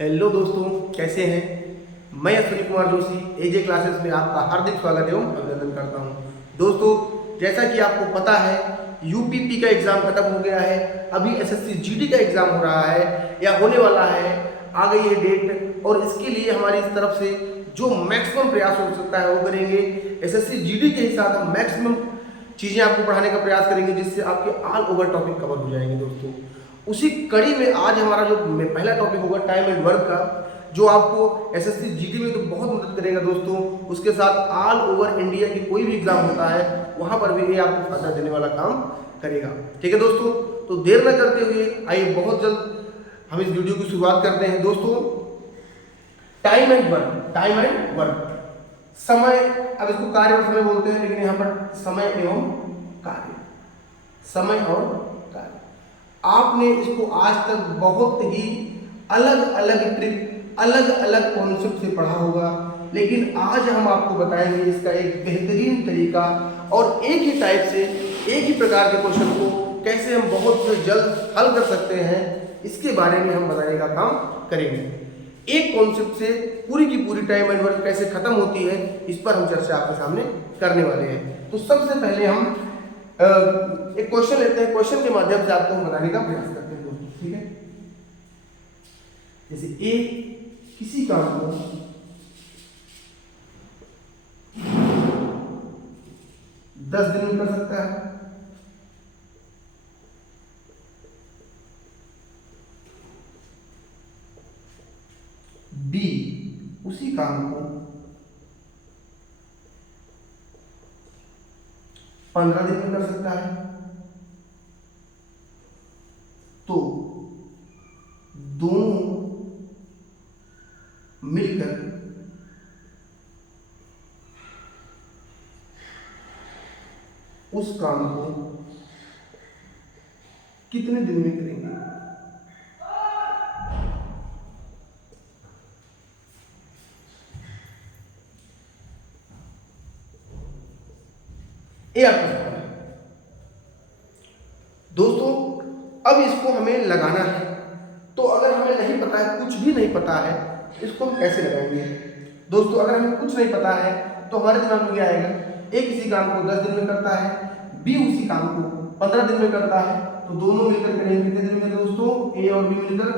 Hello दोस्तों, कैसे हैं। मैं अश्विनी कुमार जोशी एजे क्लासेस में आपका हार्दिक स्वागत एवं अभिनंदन करता हूं। दोस्तों, जैसा कि आपको पता है, यूपीपी का एग्ज़ाम खत्म हो गया है। अभी एसएससी जीडी का एग्ज़ाम हो रहा है या होने वाला है, आ गई है डेट। और इसके लिए हमारी इस तरफ से जो मैक्सिमम प्रयास हो सकता है वो करेंगे। एसएससी जीडी के हिसाब से हम मैक्सिमम चीज़ें आपको पढ़ाने का प्रयास करेंगे, जिससे आपके ऑल ओवर टॉपिक कवर हो जाएंगे। दोस्तों, उसी कड़ी में आज हमारा जो पहला टॉपिक होगा टाइम एंड वर्क का, जो आपको एसएससी जीडी में तो बहुत मदद करेगा दोस्तों। उसके साथ ऑल ओवर इंडिया की कोई भी एग्जाम होता है वहां पर भी ये आपको फायदा देने वाला काम करेगा। ठीक है दोस्तों, तो देर न करते हुए आइए बहुत जल्द हम इस वीडियो की शुरुआत करते हैं। दोस्तों, टाइम एंड वर्क, समय, अब इसको कार्य और समय बोलते हैं, लेकिन यहाँ पर समय एवं कार्य, समय और कार्य। आपने इसको आज तक बहुत ही अलग अलग ट्रिक, अलग अलग कॉन्सेप्ट से पढ़ा होगा, लेकिन आज हम आपको बताएंगे इसका एक बेहतरीन तरीका, और एक ही टाइप से एक ही प्रकार के क्वेश्चन को कैसे हम बहुत जल्द हल कर सकते हैं, इसके बारे में हम बताने का काम करेंगे। एक कॉन्सेप्ट से पूरी की पूरी टाइम एंड वर्क कैसे खत्म होती है, इस पर हम चर्चा आपके सामने करने वाले हैं। तो सबसे पहले हम एक क्वेश्चन लेते हैं, क्वेश्चन के माध्यम से आपको हम बताने का प्रयास करते हैं दोस्तों। ठीक है, जैसे ए किसी काम को 10 दिन में कर सकता है, बी उसी काम को 15 दिन में कर सकता है। तो दोनों मिलकर उस काम को कितने दिन में करेंगे। ये आपका सवाल है दोस्तों। अब इसको हमें लगाना है, तो अगर हमें नहीं पता है, कुछ भी नहीं पता है, इसको हम कैसे लगाएंगे दोस्तों। अगर हमें कुछ नहीं पता है तो हमारे दिमाग में क्या आएगा, ए किसी काम को 10 दिन में करता है, बी उसी काम को 15 दिन में करता है, तो दोनों मिलकर करेंगे कितने दिन में दोस्तों, ए और बी मिलकर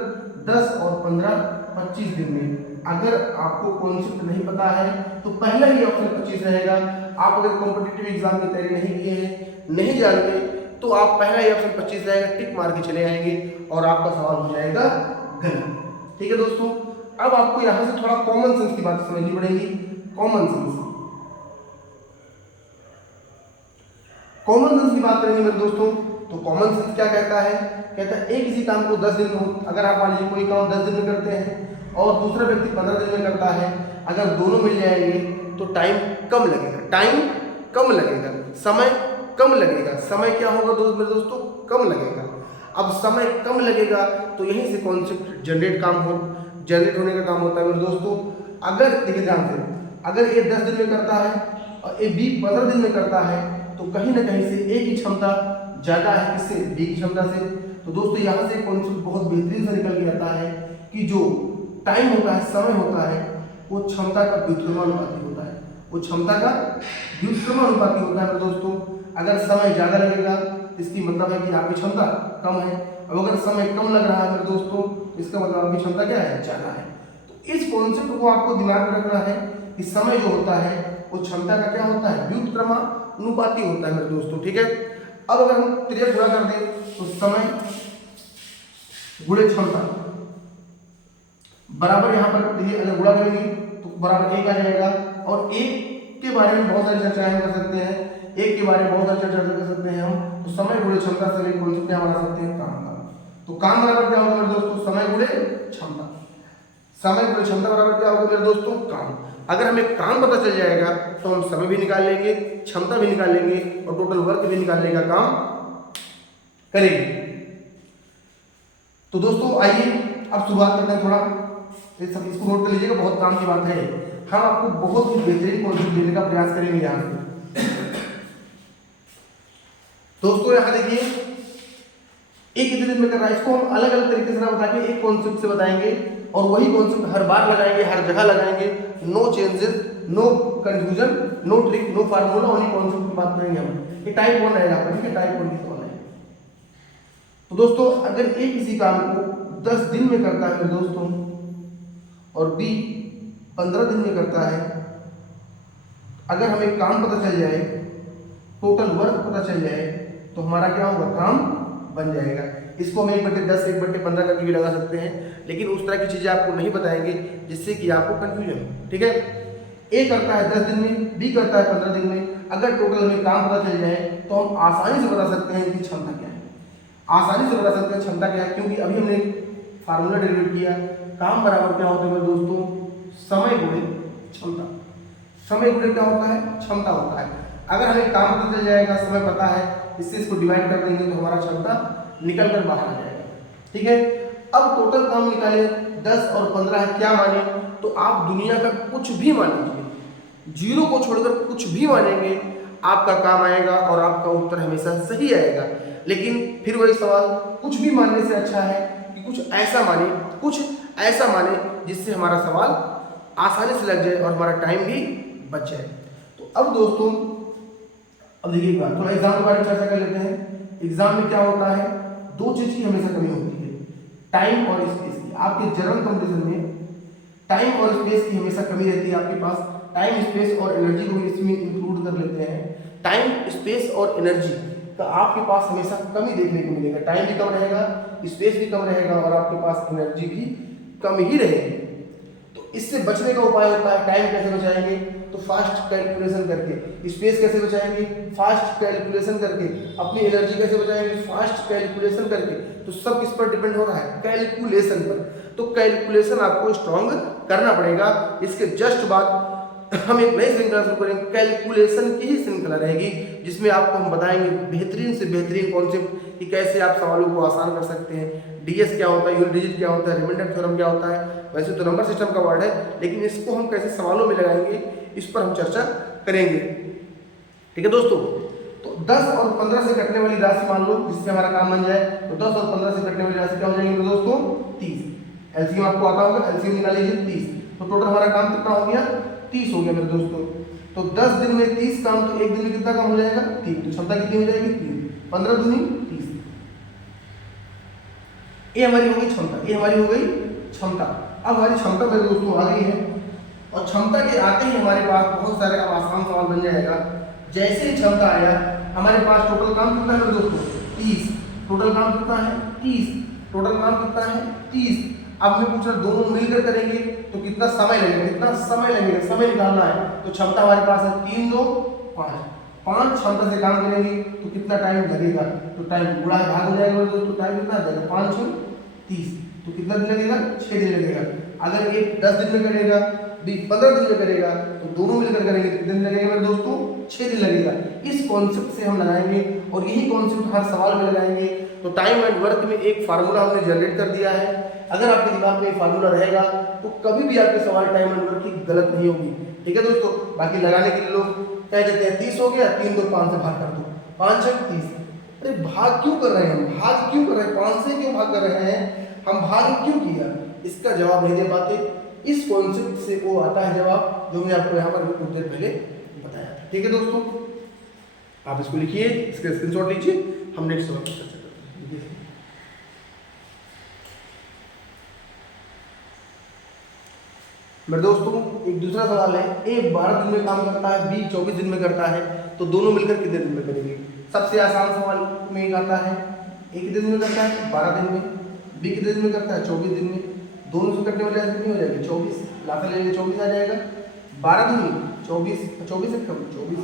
10 और 15 25 दिन में। अगर आपको कॉन्सेप्ट नहीं पता है तो पहला ही ऑप्शन 25 रहेगा। आप अगर कॉम्पिटिटिव एग्जाम की तैयारी नहीं किए हैं, नहीं जानते, तो आप पहला ही ऑप्शन 25 रहेगा, टिक मार के चले आएंगे और आपका सवाल हो जाएगा गलत। ठीक है दोस्तों, अब आपको यहां से थोड़ा कॉमन सेंस की बात समझनी पड़ेगी। कॉमन सेंस की बात करेंगे मेरे दोस्तों, तो कॉमन सेंस क्या कहता है, कहता है एक किसी काम को 10 दिन में, अगर आप मान लीजिए कोई काम 10 दिन में करते हैं और दूसरा व्यक्ति 15 दिन में करता है, अगर दोनों मिल जाएंगे तो टाइम कम लगेगा, समय कम लगेगा। समय क्या होगा मेरे दोस्तों, कम लगेगा। अब समय कम लगेगा तो यहीं से कॉन्सेप्ट जनरेट होने का काम होता है मेरे दोस्तों। अगर देखिए ध्यान से, अगर ए 10 दिन में करता है और ए बी 15 दिन में करता है, तो कहीं ना कहीं से ए की क्षमता ज्यादा है, किससे, बी की क्षमता से। तो दोस्तों यहाँ से कॉन्सेप्ट बहुत बेहतरीन से निकल के आता है कि जो टाइम होता है, समय होता है, वो क्षमता का व्युत्क्रमानुपाती होता है, मेरे दोस्तों। अगर समय ज्यादा लगेगा इसकी मतलब है कि आपकी क्षमता कम है, अब अगर समय कम लग रहा है मेरे दोस्तों, इसका मतलब आपकी क्षमता क्या है, ज्यादा है। तो इस कॉन्सेप्ट को आपको दिमाग में रखना है कि समय जो होता है वो क्षमता का क्या होता है, व्युत्क्रमानुपाती होता है मेरे दोस्तों। ठीक है, अब अगर हम त्रियक गुणा कर दें तो समय गुणे क्षमता बराबर, यहाँ पर देखिए अगर गुणा करेंगे तो बराबर 1 आ जाएगा। और 1 के बारे में बहुत सारी चर्चाएं हम कर सकते हैं, 1 के बारे में बहुत सारी चर्चा कर सकते हैं हम। तो समय गुणे क्षमता से एक कॉन्सेप्ट क्या बना सकते हैं, काम का। तो काम बराबर क्या होगा मेरे दोस्तों, समय गुणे क्षमता। समय गुणे क्षमता बराबर क्या होगा मेरे दोस्तों, काम। अगर हमें काम पता चल जाएगा तो हम समय भी निकाल लेंगे, क्षमता भी निकाल लेंगे और टोटल वर्क भी निकालने का काम करेंगे। तो दोस्तों आइए अब शुरुआत करते हैं। थोड़ा इसको नोट कर लीजिएगा, बहुत काम की बात है। हम आपको बहुत ही बेहतरीन कॉन्सेप्ट देने का प्रयास करेंगे यहाँ पे। दोस्तों यहाँ देखिए, एक कितने दिन में कर रहा है, इसको हम अलग अलग तरीके से ना बता के एक कॉन्सेप्ट से बताएंगे और वही कॉन्सेप्ट हर बार लगाएंगे, हर जगह लगाएंगे। No changes, no confusion, no trick, no formula, only concept की बात करेंगे हम। ये टाइप 1 रहेगा आपका, ठीक है, टाइप 1 की सवाल है। तो दोस्तों अगर ए किसी काम को 10 दिन में करता है दोस्तों और बी 15 दिन में करता है, अगर हमें काम पता चल जाए, टोटल वर्क पता चल जाए, तो हमारा क्या होगा, काम बन जाएगा। इसको हम 1/10, 1/15 करके भी लगा सकते हैं, लेकिन उस तरह की चीजें आपको नहीं बताएंगे जिससे कि आपको कंफ्यूजन हो, ठीक है। ए करता है 10 दिन में, बी करता है 15 दिन में। अगर टोटल हमें काम पता चल जाए तो हम आसानी से बता सकते हैं कि क्षमता क्या है, आसानी से बता सकते हैं क्षमता क्या है, क्योंकि अभी हमने फार्मूला डेरिवेट किया। काम बराबर क्या होता है मेरे दोस्तों, समय गुणे क्षमता। समय गुणे क्या होता है, क्षमता होता है। अगर हमें काम पता चल जाएगा, समय पता है, इससे इसको डिवाइड कर देंगे तो हमारा क्षमता निकल कर बाहर आ जाएगा, ठीक है। अब टोटल काम निकाले, 10 और 15 है, क्या माने, तो आप दुनिया का कुछ भी मान लीजिए, जीरो को छोड़कर कुछ भी मानेंगे, आपका काम आएगा और आपका उत्तर हमेशा सही आएगा। लेकिन फिर वही सवाल, कुछ भी मानने से अच्छा है कि कुछ ऐसा माने, कुछ ऐसा माने जिससे हमारा सवाल आसानी से लग जाए और हमारा टाइम भी बच जाए। तो अब दोस्तों अब देखिए बात, थोड़ा एग्जाम के बारे में चर्चा कर लेते हैं। एग्जाम में क्या होता है, दो चीज की हमेशा कमी होती है, टाइम और स्पेस की। आपके जनरल कंपटीशन में टाइम और स्पेस की हमेशा कमी रहती है आपके पास। टाइम, स्पेस और एनर्जी को भी इसमें इंक्लूड कर लेते हैं। टाइम, स्पेस और एनर्जी का आपके पास हमेशा कमी देखने को मिलेगा। टाइम भी कम रहेगा, स्पेस भी कम रहेगा और आपके पास एनर्जी भी कम ही रहेगी। तो इससे बचने का उपाय होता है, टाइम कैसे बचाएंगे, तो फास्ट कैलकुलेशन करके। स्पेस कैसे बचाएंगे, फास्ट कैलकुलेशन करके। अपनी एनर्जी कैसे बचाएंगे, फास्ट कैलकुलेशन करके। तो सब किस पर डिपेंड हो रहा है, कैलकुलेशन पर। तो कैलकुलेशन आपको स्ट्रॉन्ग करना पड़ेगा। इसके जस्ट बाद हम एक नई श्रृंखला शुरू करेंगे, कैलकुलेशन की ही श्रृंखला रहेगी, जिसमें आपको हम बताएंगे बेहतरीन से बेहतरीन कॉन्सेप्ट कि कैसे आप सवालों को आसान कर सकते हैं। डीएस क्या होता है, यूनिट डिजिट क्या होता है, रिमाइंडर थ्योरम क्या होता है। वैसे तो नंबर सिस्टम का वर्ड है, लेकिन इसको हम कैसे सवालों में लगाएंगे इस पर हम चर्चा करेंगे, ठीक है दोस्तों। तो 10 और 15 से कटने वाली राशि मान लो, जिससे हमारा काम बन जाए। तो 10 और 15 से कटने वाली राशि क्या हो जाएगी दोस्तों, 30। एलसीएम आपको आता होगा, एलसीएम निकाल लीजिए 30। तो टोटल हमारा काम कितना हो गया, 30 हो गया मेरे दोस्तों। तो 10 दिन में 30 काम, तो एक दिन में कितना काम हो जाएगा, 3। तो क्षमता कितनी हो जाएगी, 3। 15 दूनी 30। ये हमारी हो गई क्षमता, ये हमारी हो गई क्षमता। अब हमारी क्षमता मेरे दोस्तों आ गई है, और क्षमता के आते ही हमारे पास बहुत सारे अब आसान सवाल बन जाएगा। जैसे ही क्षमता आया, हमारे पास टोटल काम कितना है मेरे दोस्तों, 30। टोटल काम कितना है, 30। टोटल काम कितना है, 30। अब मैं पूछ रहा दोनों मिलकर करेंगे तो कितना समय लगेगा, कितना समय लगेगा, समय निकालना है। तो क्षमता हमारे पास है 3 2 5। 5 क्षमता से काम करेंगे तो कितना टाइम लगेगा, तो टाइम गुणा भाग हो जाएगा मेरे दोस्तों। टाइम कितना आ जाएगा, 5 6 30। तो कितना दिन लगेगा, 6 दिन लगेगा। अगर एक 10 दिन में करेगा, बी 15 दिन में करेगा, तो दोनों मिलकर करेंगे कितने दिन लगेगा मेरे दोस्तों, 6 दिन लगेगा। इस कॉन्सेप्ट से हम लगाएंगे और यही कॉन्सेप्ट हर सवाल में लगाएंगे। तो टाइम एंड वर्क में एक फार्मूला हमने जनरेट कर दिया है। अगर आपके दिमाग में फार्मूला रहेगा तो कभी भी आपके सवाल टाइम एंड वर्क की गलत नहीं होगी, ठीक है दोस्तों। बाकी लगाने के लिए लोग क्या कहते हैं, 30 हो गया, 3 2 5 से भाग कर दो, 5 6 30। अरे भाग क्यों कर रहे हैं, हम भाग क्यों कर रहे हैं, 5 से क्यों भाग कर रहे हैं, हम भाग क्यों किया, इसका जवाब नहीं दे पाते। इस कॉन्सेप्ट से वो आता है जवाब, जो मैंने आपको यहाँ पर कुछ देर पहले बताया था, ठीक है दोस्तों। आप इसको लिखिए, इसका स्क्रीनशॉट लीजिए, हम नेक्स्ट सवाल पर चर्चा करते हैं। मेरे दोस्तों एक दूसरा सवाल है, ए 12 दिन में काम करता है, बी 24 दिन में करता है, तो दोनों मिलकर कितने दिन में करेंगे। सबसे आसान सवाल में एक आता है, ए कितने दिन में करता है, 12 दिन में, बी कितने दिन में करता है, 24 दिन में। दोनों से कटने वाली कितनी हो जाएगी, 24। लाता लेंगे 24 आ जाएगा, 12 दिन 24, 24 से कम 24।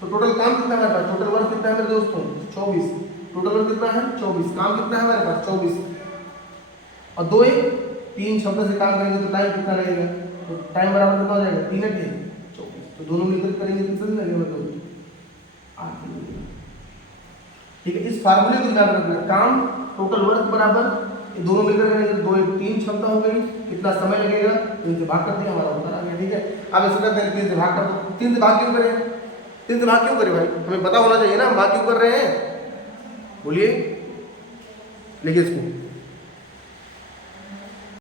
तो टोटल काम कितना है हमारे पास, टोटल वर्क कितना है मेरे दोस्तों, 24। टोटल वर्क कितना है, 24। काम कितना है हमारे पास, 24। और 2 1 3 शब्द से काम करेंगे तो टाइम कितना लगेगा, तो टाइम बराबर कितना हो जाएगा, 3 8 24। तो दोनों मिलकर करेंगे कितना दिन लगेगा मतलब 8 दिन लगेगा, ठीक है। इस फार्मूले को ध्यान रखना, काम टोटल वर्क बराबर दोनों मिलकर करेंगे तो 2 1 3 क्षमता हो गई, कितना समय लगेगा, 3 से भाग कर दिया, हमारा उत्तर आ गया, ठीक है। अब ऐसा करते हैं 3 से भाग कर दो। 3 से भाग क्यों करें, 3 से भाग क्यों करें भाई, हमें पता होना चाहिए ना हम भाग क्यों कर रहे हैं, बोलिए। लिखिए इसको,